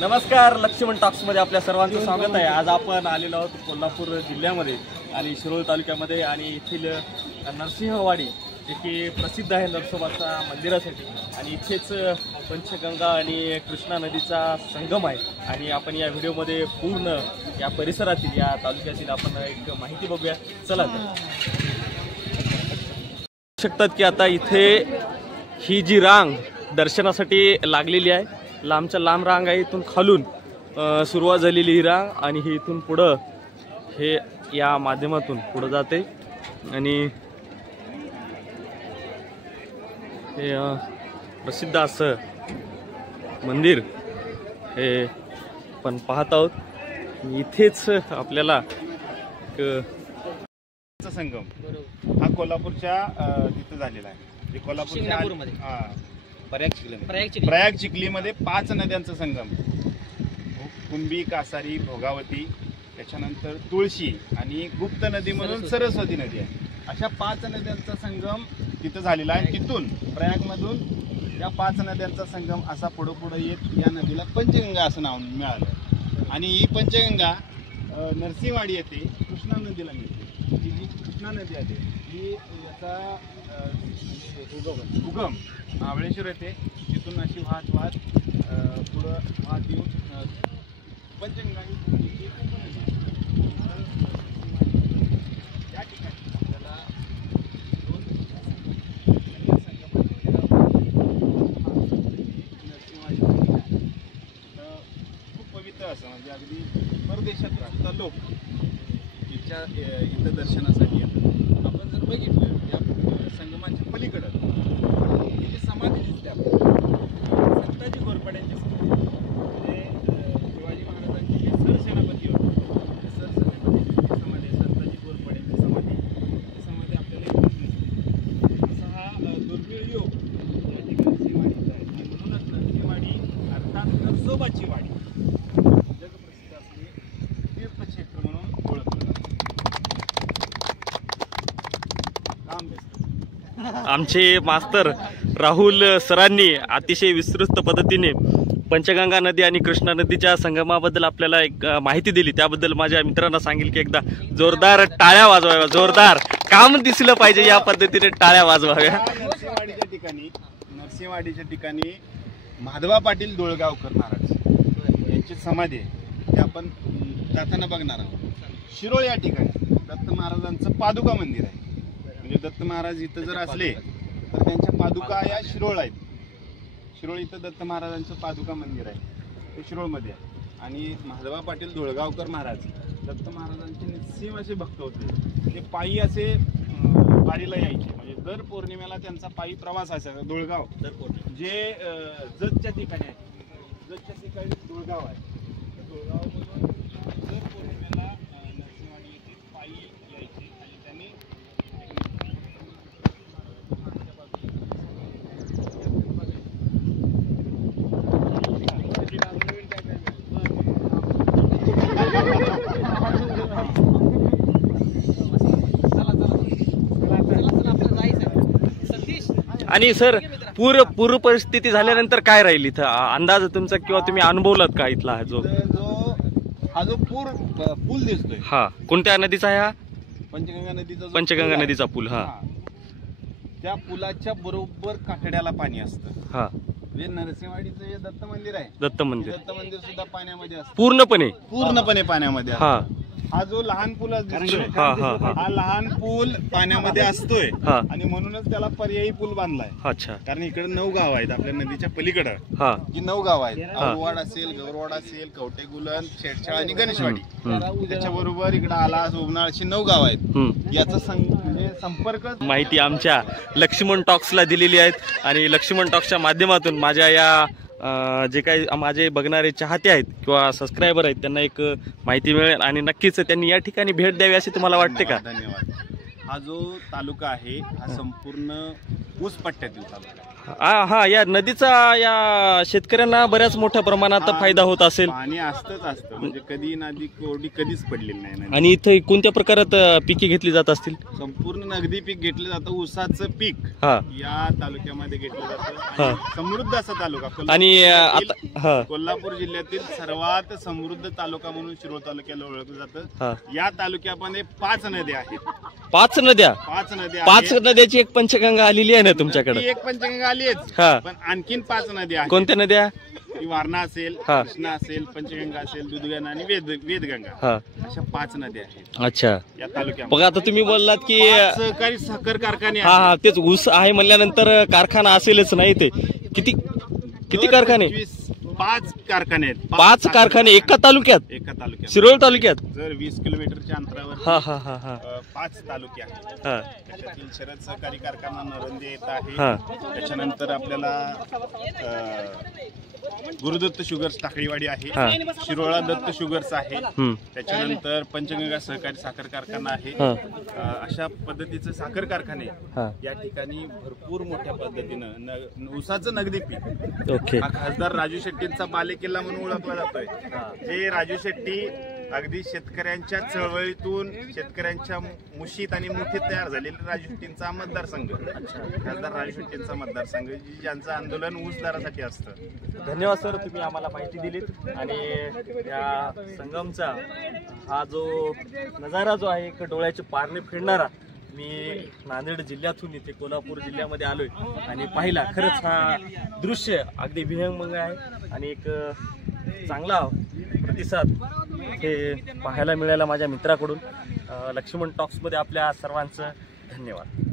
नमस्कार, लक्ष्मण टॉक्समध्ये आपल्या सर्वांचं स्वागत आहे। आज आपण आलेलो आहोत कोल्हापूर जिल्ह्यामध्ये आणि शिरोळ तालुक्यामध्ये आणि येथील नरसिंहवाडी जे की प्रसिद्ध आहे नरसोबाच्या मंदिरासाठी आणि इथेच पंचगंगा आणि कृष्णा नदीचा संगम आहे आणि आपण या व्हिडिओमध्ये पूर्ण या परिसरातील या तालुक्यातील आपण एक माहिती बघूया। चला शकतात की आता इथे ही जी रांग दर्शनासाठी लागलेली आहे, लांबच्या लांब रांग आहे, इथून खालून सुरुवात झालेली ही रांग आणि ही इथून पुढं हे या माध्यमातून पुढे जाते आणि हे प्रसिद्ध असं मंदिर हे पण पाहत आहोत। इथेच आपल्याला संगम हा कोल्हापूरच्या तिथे झालेला आहे। कोल्हापूरच्या प्रयाग चिखलीमध्ये 5 नद्यांचा संगम, कुंभी, कासारी, भोगावती, त्याच्यानंतर तुळशी आणि गुप्त नदीमधून सरस्वती नदी आहे। अशा 5 नद्यांचा संगम तिथं झालेला आहे। तिथून प्रयागमधून या 5 नद्यांचा संगम असा पुढे येत या नदीला पंचगंगा असं नाव मिळालं आणि ही पंचगंगा नरसिंहवाडी येथे कृष्णा नदीला मिळते। ही जी कृष्णा नदी आहे ही याचा उगम महाबळेश्वर येथे, तिथून अशी वाहत पुढं वाहत येऊन पंचगंगा या ठिकाणी आपल्याला 2 नरसिंहवाडी खूप पवित्र असं, म्हणजे अगदी परदेशात राहता लोक इथं दर्शनासाठी येतात। आपण जर बघितलं या संगमाच्या पलीकडं इथे समाधी दिसते आपल्याला, संताजी घोरपड्यांची समाधी, म्हणजे शिवाजी महाराजांचे जे सरसेनापती होते ते सरसेनापतीची समाधी, संताजी घोरपड्यांची समाधी, ती समाधी आपल्याला इथून दिसते। असा हा दुर्मिळ योग या ठिकाणी नरसिंहवाडीचा आहे आणि म्हणूनच नरसिंहवाडी अर्थात नरसोबाची वाडी जगप्रसिद्ध असलेले तीर्थक्षेत्र म्हणून ओळखलं जातं। आमचे मास्तर राहुल सरांनी अतिशय विस्तृत पद्धतीने पंचगंगा नदी आणि कृष्णा नदीच्या संगमाबद्दल आपल्याला एक माहिती दिली। त्याबद्दल माझ्या मित्रांना सांगेल की एकदा जोरदार टाळ्या वाजवाव्या, जोरदार काम दिसलं पाहिजे या पद्धतीने टाळ्या वाजवाव्या। नरसिंहवाडीच्या ठिकाणी माधवा पाटील दोळगावकर महाराज यांची समाधी आहे, ते आपण जाताना बघणार आहोत। शिरोळ या ठिकाणी दत्त महाराजांचं पादुका मंदिर आहे, म्हणजे दत्त महाराज इथं जर असले तर त्यांच्या पादुका या शिरोळ आहेत। शिरोळ इथं दत्त महाराजांचं पादुका मंदिर आहे, ते शिरोळमध्ये आहे। आणि माधवा पाटील दोळगावकर महाराज दत्त महाराजांचे निस्सीम असे भक्त होते, ते पायी असे वारीला यायचे, म्हणजे दर पौर्णिमेला त्यांचा पायी प्रवास असायचा। दोळगाव जे जतच्या ठिकाणी आहे, जतच्या ठिकाणी दोळगाव आहे, दोळगावमधून दर पौर्णिमेला नरसिंहवाडी येथे पायी यायचे आणि त्यांनी आणि सर पूर परिस्थिती झाल्यानंतर काय राहील इथं अंदाज तुमचा किंवा तुम्ही अनुभवलात का इथला जो पूल दिसतोय? हा, कोणत्या नदीचा आहे हा? पंचगंगा नदीचा पूल। हा, त्या पुलाच्या बरोबर काकड्याला पाणी असतं। हा, म्हणजे नरसिंहवाडीचं जे दत्त मंदिर आहे, दत्त मंदिर सुद्धा पाण्यामध्ये असतं, पूर्णपणे पाण्यामध्ये। हा, हा जो लहान पूल हा लहान पूल पाण्यामध्ये असतोय आणि म्हणूनच त्याला पर्यायी पूल बांधलाय। अच्छा, कारण इकडे 9 गाव आहेत आपल्या नदीच्या पलीकडे, ही 9 गाव आहेत, औरवाड असेल, गौरवाड असेल, कवटेगुलन, शेडशाळ आणि गणेशवाडी, त्याच्याबरोबर इकडे आला, सोबनाळ अशी 9 गाव आहेत। याचा म्हणजे संपर्क माहिती आमच्या लक्ष्मण टॉक्सला दिलेली आहेत आणि लक्ष्मण टॉक्सच्या माध्यमातून माझ्या या जे काही माझे बघणारे चाहते आहेत किंवा सबस्क्रायबर आहेत त्यांना एक माहिती मिळेल आणि नक्कीच त्यांनी या ठिकाणी भेट द्यावी असे तुम्हाला वाटते का? धन्यवाद। हा जो तालुका आहे हा संपूर्ण ऊस पट्ट्यातील तालुका आहे। हा, या नदीचा या शेतकऱ्यांना बऱ्याच मोठ्या प्रमाणात फायदा होत असेल. पाणी असतं म्हणजे कधी नदी कोरडी कधीच पडलेली नाही नदी. आणि इथे कोणत्या प्रकारात पिके घेतली जात असतील? संपूर्ण नगदी पीक घेतलं जातं. ऊसाचं पीक हा या तालुक्यामध्ये घेतलं जातं. हा. आणि समृद्ध असा तालुका आणि कोल्हापूर आता हा कोल्हापूर जिल्ह्यातील सर्वात समृद्ध तालुका म्हणून शिरोळ तालुक्याला ओळखलं जातं. हा या तालुक्यामध्ये 5 नद्या आहेत. 5 नद्या 5 नद्याची एक पंचगंगा आलेली आहे ना तुमच्याकडे? ती एक पंचगंगा आली आहे, हा. पण आणखीन 5 नद्या आहेत. कोणत्या नद्या? ती वारणा असेल, हा. कृष्णा असेल, पंचगंगा असेल, दूधगंगा आणि वेदगंगा, हा अशा 5 नद्या आहेत अच्छा. या तालुक्यात. बघा आता तुम्ही बोललात की 5 सहकारी साखर कारखाने हा आहेत. हा तेच ऊस आहे म्हणल्यानंतर कारखाना असेलच नाही ते. किती कारखाने? 5 कारखाने आहेत. 5 कारखाने एका तालुक्यात? एका तालुक्यात. शिरोळ तालुक्यात? जर 20 किलोमीटरच्या अंतरावर हा हा हा हा 5 तालुके आहेत. हा त्याच्यातील शरद सहकारी कारखाना नरंदे येत आहे. हा. त्याच्यानंतर आपल्याला गुरुदत्त शुगर्स टाकळीवाडी आहे. हा. शिरोळा दत्त शुगर्स आहे. हम्म. त्याच्यानंतर पंचगंगा सहकारी साखर कारखाना आहे. हा. अशा पद्धतीचे साखर कारखाने हा या ठिकाणी भरपूर मोठ्या पद्धतीनं ऊसाचं नगदी पीक. ओके. हा खासदार राजू शेट्टींचा बालेकिल्ला म्हणून ओळखला जातोय. जे राजू शेट्टी अगदी शेतकऱ्यांच्या चळवळीतून शेतकऱ्यांच्या मुशीत आणि मुठीत तयार झालेला राजू शेट्टींचा मतदारसंघ, खासदार राजू शेट्टींचा मतदारसंघ, ज्यांचं आंदोलन ऊस दरासाठी असतं. धन्यवाद सर, तुम्ही आम्हाला माहिती दिलीत. आणि या संगमचा हा जो नजारा जो आहे एक डोळ्याचे पारणे फिरणारा, मी नांदेड जिल्ह्यातून इथे कोल्हापूर जिल्ह्यामध्ये आलोय आणि पाहिला. खरंच हा दृश्य अगदी विहंगम आहे आणि एक चांगला प्रतिसाद हे पाहायला मिळाला माझ्या मित्राकडून. लक्ष्मण टॉक्समध्ये आपल्या सर्वांचं धन्यवाद.